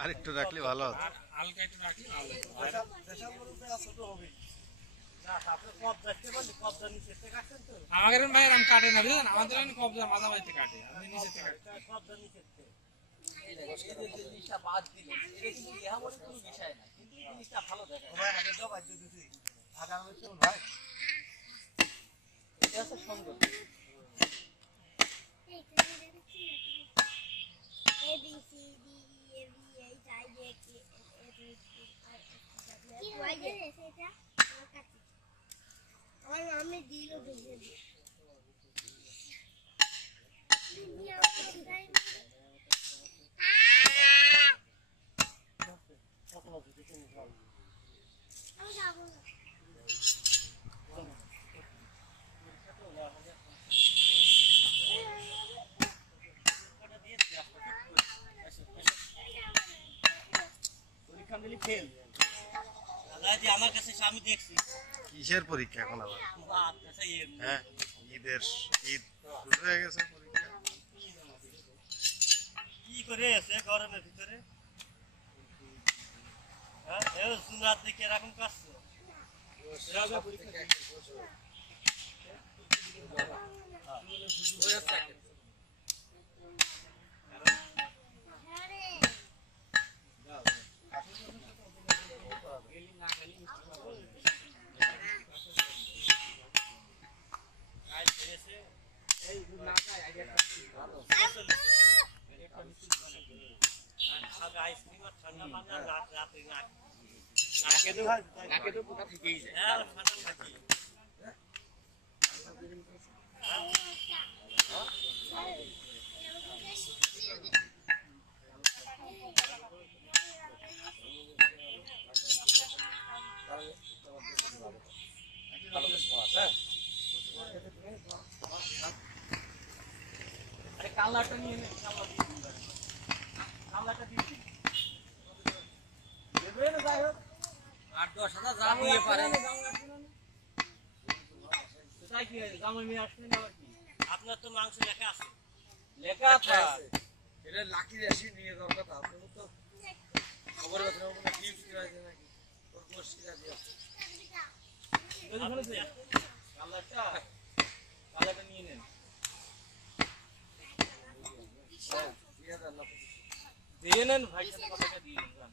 আর একটু রাখলে ভালো হতো। হালকা একটু রাখলে ভালো হতো। আমাদের ভাই এরকম কাটে না বুঝলেন, আমাদের কবজা মাঝামাঝিতে কাটে, আমাদের নিচে থেকে আমি দিল আমার কাছে আমি দেখছি কিসের পরীক্ষা এখন আবার? হ্যাঁ, ঈদ শুরু হয়ে গেছে পরীক্ষা। কি করে আছে গরমের ভিতরে? রাত দেখে এরকম কাজ আইসক্রিম আর ঠান্ডা পানি রাতে নাকে তো পোকা থেকেই যায়। হ্যাঁ ঠান্ডা থাকি কালারটা নিয়ে নে, কালারটা দিচ্ছি 8-10 হাজার যা দিয়ে পারে। আপনার তো মাংস লেখা আছে, লেখা আছে এটা লাকি রাশি নিয়ে যাওয়ার কথা। আপনার তো খবর কথা না গিফট কিনা আছে নাকি ওর কোর্স কিনা আছে কালারটা নিয়ে নেন। দিয়ে নেন ভাই, সাথে কথাটা দিয়ে নেন।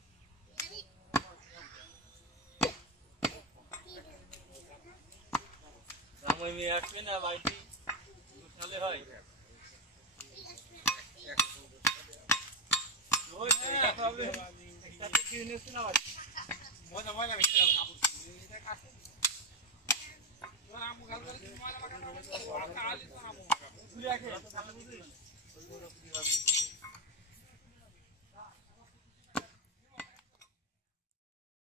রামই মেয়ে আসবে না বাড়িতে সালে হয় মজা